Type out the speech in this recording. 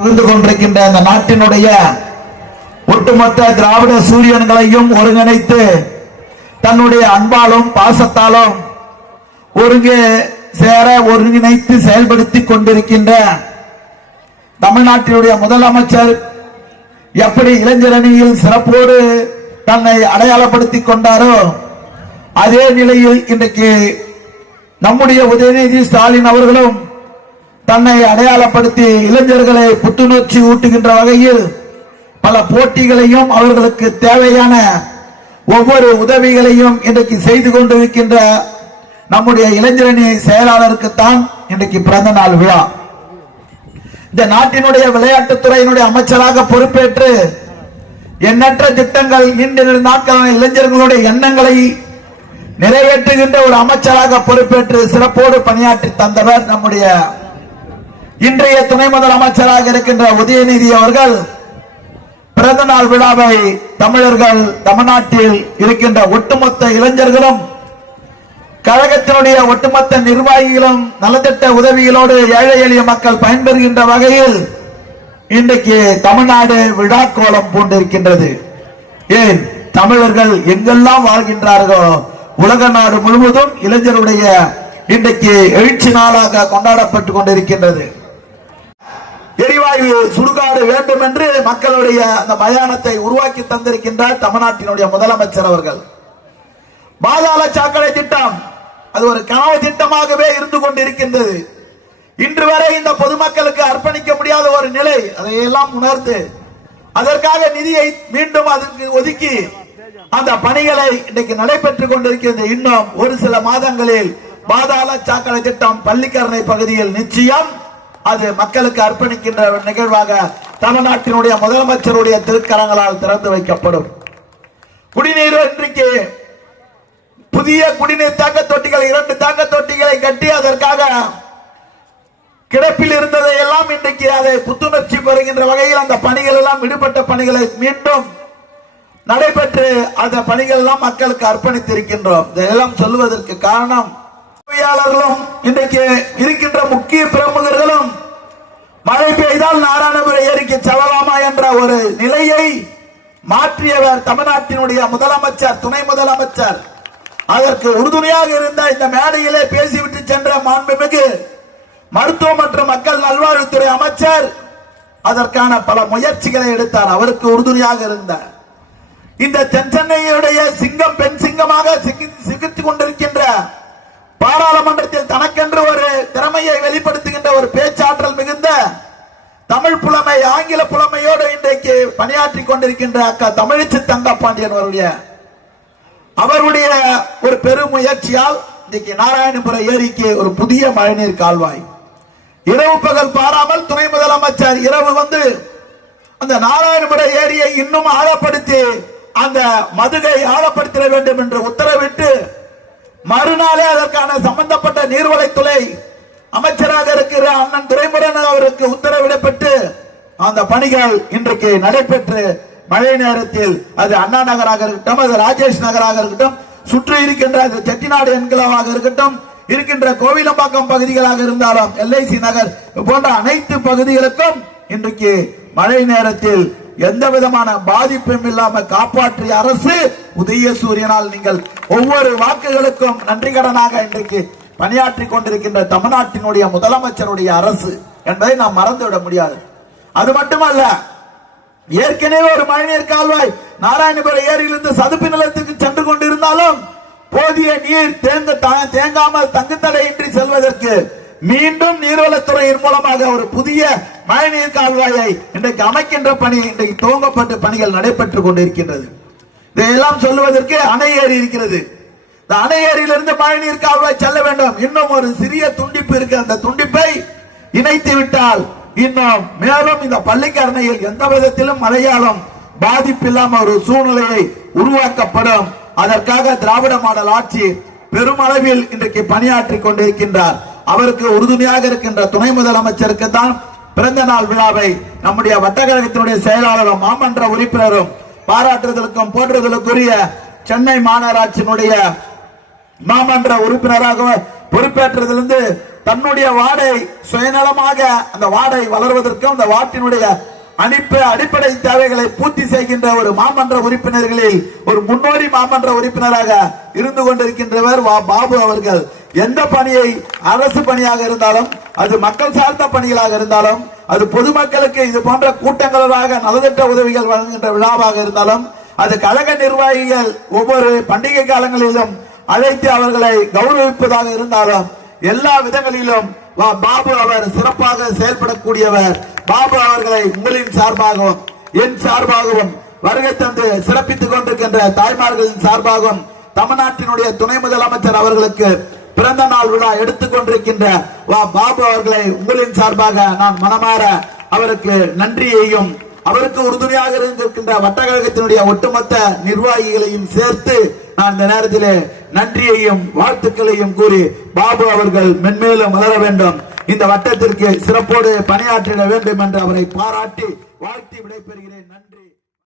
இருந்து கொண்டிருக்கின்ற இந்த நாட்டினுடைய ஒட்டுமொத்த திராவிட சூரியன்களையும் ஒருங்கிணைத்து தன்னுடைய அன்பாலும் பாசத்தாலும் ஒருங்கிணைத்து செயல்படுத்திக் கொண்டிருக்கின்ற தமிழ்நாட்டினுடைய முதலமைச்சர் எப்படி இளைஞரணியில் சிறப்போடு தன்னை அடையாளப்படுத்திக் கொண்டாரோ அதே நிலையில் இன்றைக்கு நம்முடைய உதயநிதி ஸ்டாலின் அவர்களும் தன்னை அடையாளப்படுத்தி இளைஞர்களை புத்துணர்ச்சி ஊட்டுகின்ற வகையில் பல போட்டிகளையும் அவர்களுக்கு தேவையான ஒவ்வொரு உதவிகளையும் இன்றைக்கு செய்து கொண்டிருக்கின்ற நம்முடைய இளைஞரணி செயலாளருக்குத்தான் இன்றைக்கு பிறந்த நாள் விழா. இந்த நாட்டினுடைய விளையாட்டுத்துறையினுடைய அமைச்சராக பொறுப்பேற்று எண்ணற்ற திட்டங்கள் இன்று நாட்களான இளைஞர்களுடைய எண்ணங்களை நிறைவேற்றுகின்ற ஒரு அமைச்சராக பொறுப்பேற்று சிறப்போடு பணியாற்றி தந்தவர் நம்முடைய இன்றைய துணை முதலமைச்சராக இருக்கின்ற உதயநிதி அவர்கள் பிறந்த நாள் விழாவை தமிழர்கள் தமிழ்நாட்டில் இருக்கின்ற ஒட்டுமொத்த இளைஞர்களும் கழகத்தினுடைய ஒட்டுமொத்த நிர்வாகிகளும் நலத்திட்ட உதவிகளோடு ஏழை எளிய மக்கள் பயன்பெறுகின்ற வகையில் இன்றைக்கு தமிழ்நாடு விழா கோலம் பூண்டிருக்கின்றது. ஏன் தமிழர்கள் எங்கெல்லாம் வாழ்கின்றார்களோ உலக நாடு முழுவதும் இளைஞருடைய இன்றைக்கு எழுச்சி நாளாக கொண்டாடப்பட்டுக் கொண்டிருக்கின்றது. எரிவாயு சுடுகாடு வேண்டும் என்று மக்களுடைய அந்த மயானத்தை உருவாக்கி தந்திருக்கின்றார் தமிழ்நாட்டினுடைய முதலமைச்சர் அவர்கள். பாதாள சாக்கடை திட்டம் அது ஒரு கனவு திட்டமாகவே இருந்து கொண்டிருக்கின்றது. இன்று வரை இந்த பொதுமக்களுக்கு அர்ப்பணிக்க முடியாத ஒரு நிலை, அதையெல்லாம் உணர்ந்து அதற்காக நிதியை மீண்டும் அதற்கு ஒதுக்கி அந்த பணிகளை இன்றைக்கு நடைபெற்றுக் கொண்டிருக்கிறது. இன்னும் ஒரு சில மாதங்களில் பாதாள சாக்கடை திட்டம் பள்ளிக்கரணை பகுதியில் நிச்சயம் அது மக்களுக்கு அர்ப்பணிக்கின்ற நிகழ்வாக தமிழ்நாட்டினுடைய முதலமைச்சருடைய திருக்கரங்களால் திறந்து வைக்கப்படும். குடிநீர் இன்றைக்கு புதிய குடிநீர் தாக்க தொட்டிகள் 2 தாக்க தொட்டிகளை கட்டி அதற்காக கிடப்பில் இருந்ததை எல்லாம் இன்றைக்கு அதை புத்துணர்ச்சி பெறுகின்ற வகையில் அந்த பணிகள் எல்லாம் விடுபட்ட பணிகளை மீண்டும் நடைபெற்று அந்த பணிகள் எல்லாம் மக்களுக்கு அர்ப்பணித்திருக்கின்றோம். இதெல்லாம் சொல்லுவதற்கு காரணம் இன்றைக்கு இருக்கின்ற முக்கிய பிரமுகர்களும் மழை பெய்தால் நாராயணபுரம் ஏரிக்கு செல்லலாமா என்ற ஒரு நிலையை மாற்றியவர் தமிழ்நாட்டினுடைய முதலமைச்சர் துணை முதலமைச்சர். அதற்கு உறுதுணையாக இருந்த இந்த மேடையிலே பேசிவிட்டு சென்ற மாண்புமிகு மருத்துவ மற்றும் மக்கள் நல்வாழ்வுத்துறை அமைச்சர் அதற்கான பல முயற்சிகளை எடுத்தார். அவருக்கு உறுதுணையாக இருந்தார். இந்த தென்சென்னையுடைய சிங்கம் பெண் சிங்கமாக சிகித்துக் கொண்டிருக்கின்ற பாராளுமன்றத்தில் தனக்கென்று ஒரு திறமையை வெளிப்படுத்துகின்ற ஒரு பேச்சாற்றல் மிகுந்த தமிழ் புலமை ஆங்கில புலமையோடு இன்றைக்கு பணியாற்றி கொண்டிருக்கின்ற அக்கா தமிழிச்சி தங்கப்பாண்டியன் அவருடைய ஒரு பெரும் முயற்சியால் இன்றைக்கு நாராயணபுரம் ஏரிக்கு ஒரு புதிய மழைநீர் கால்வாய் இரவு பகல் பாராமல் துணை முதலமைச்சர் இரவு வந்து அந்த நாராயணபுரம் ஏரியை இன்னும் ஆழப்படுத்தி அந்த மதுகை ஆழப்படுத்திட வேண்டும் என்று உத்தரவிட்டு மறுநாளே அதற்கான சம்பந்தப்பட்ட நீர்வளத்துறை அமைச்சராக இருக்கிற அண்ணன் துரைமுருகன் அவருக்கு உத்தரவிடப்பட்டு அந்த பணிகள் இன்றைக்கு நடைபெற்று மழை நேரத்தில் அது அண்ணா நகராக இருக்கட்டும், அது ராஜேஷ் நகராக இருக்கட்டும், சுற்றி இருக்கின்ற செட்டிநாடு என்கிளவாக இருக்கட்டும், இருக்கின்ற கோவிலம்பாக்கம் பகுதிகளாக இருந்தாலும் LIC நகர் போன்ற அனைத்து பகுதிகளுக்கும் இன்றைக்கு மழை நேரத்தில் எந்த விதமான பாதிப்பும் இல்லாமல் காப்பாற்றிய அரசு உதயசூரியனால் நீங்கள் ஒவ்வொரு வாக்குகளுக்கும் நன்றி கடனாக இன்றைக்கு பணியாற்றி கொண்டிருக்கின்ற தமிழ்நாட்டினுடைய முதலமைச்சருடைய அரசு என்பதை நாம் மறந்துவிட முடியாது. அது மட்டுமல்ல, ஏற்கனவே ஒரு மழைநீர் கால்வாய் நாராயணபுரம் ஏரியிலிருந்து சதுப்பு நிலத்துக்கு சென்று கொண்டிருந்தாலும் போதிய நீர் தேங்காமல் தங்குத்தடையின்றி செல்வதற்கு மீண்டும் நீர்வளத்துறையின் மூலமாக ஒரு புதிய மழைநீர் கால்வாயை இன்றைக்கு அமைக்கின்ற பணி இன்றைக்கு துவங்கப்பட்டு பணிகள் நடைபெற்றுக் கொண்டிருக்கின்றது. இதையெல்லாம் சொல்லுவதற்கு அணை ஏரி இருக்கிறது. இந்த அணை ஏரியிலிருந்து மழைநீர் கால்வாய் செல்ல வேண்டும். இன்னும் ஒரு சிறிய துண்டிப்பு இருக்கு. அந்த துண்டிப்பை இணைத்து விட்டால் இன்னும் மேலும் இந்த பள்ளிக்கரணையில் எந்த விதத்திலும் மழையாலும் பாதிப்பில்லாமல் ஒரு சூழ்நிலையை உருவாக்கப்படும். அதற்காக திராவிட மாடல் ஆட்சி பெருமளவில் இன்றைக்கு பணியாற்றி கொண்டிருக்கின்றார். அவருக்கு உறுதுணையாக இருக்கின்ற துணை முதலமைச்சருக்கு தான் பிறந்த நாள் விழாவை நம்முடைய வட்டக்கழகத்தினுடைய செயலாளரும் மாமன்ற உறுப்பினரும் பாராட்டுதலுக்கும் போற்றுதலுக்குரிய சென்னை மாநகராட்சியினுடைய மாமன்ற உறுப்பினராக பொறுப்பேற்றதிலிருந்து தன்னுடைய வார்டை சுயநலமாக அந்த வார்டை வளர்வதற்கும் அந்த வார்டினுடைய அடிப்படை தேவைகளை பூர்த்தி செய்கின்ற ஒரு மாமன்ற உறுப்பினர்களில் ஒரு முன்னோடி மாமன்ற உறுப்பினராக இருந்து கொண்டிருக்கின்றவர் பாபு அவர்கள். எந்த பணியை அரசு பணியாக இருந்தாலும், அது மக்கள் சார்ந்த பணிகளாக இருந்தாலும், அது பொதுமக்களுக்கு இது போன்ற கூட்டங்களாக நலத்திட்ட உதவிகள் வழங்குகின்ற விழாவாக இருந்தாலும், அது கழக நிர்வாகிகள் ஒவ்வொரு பண்டிகை காலங்களிலும் அழைத்து அவர்களை கௌரவிப்பதாக இருந்தாலும், எல்லா விதங்களிலும் பாபு அவர் சிறப்பாக செயல்படக்கூடியவர். பாபு அவர்களை உங்களின் சார்பாகவும் என் சார்பாகவும் வருகை தந்து சிறப்பித்துக் கொண்டிருக்கின்ற தாய்மார்களின் சார்பாகவும் தமிழ்நாட்டினுடைய துணை முதலமைச்சர் அவர்களுக்கு பிறந்த நாள் விழா எடுத்துக் கொண்டிருக்கின்ற பாபு அவர்களை உங்களின் சார்பாக நான் மனமாற அவருக்கு நன்றியையும், அவருக்கு உறுதுணையாக இருந்திருக்கின்ற வட்டக்கழகத்தினுடைய ஒட்டுமொத்த நிர்வாகிகளையும் சேர்த்து நான் இந்த நேரத்திலே நன்றியையும் வாழ்த்துக்களையும் கூறி பாபு அவர்கள் மென்மேலும் வளர வேண்டும், இந்த வட்டத்திற்கு சிறப்போடு பணியாற்றிட வேண்டும் என்று அவரை பாராட்டி வாழ்த்தி விடைபெறுகிறேன். நன்றி.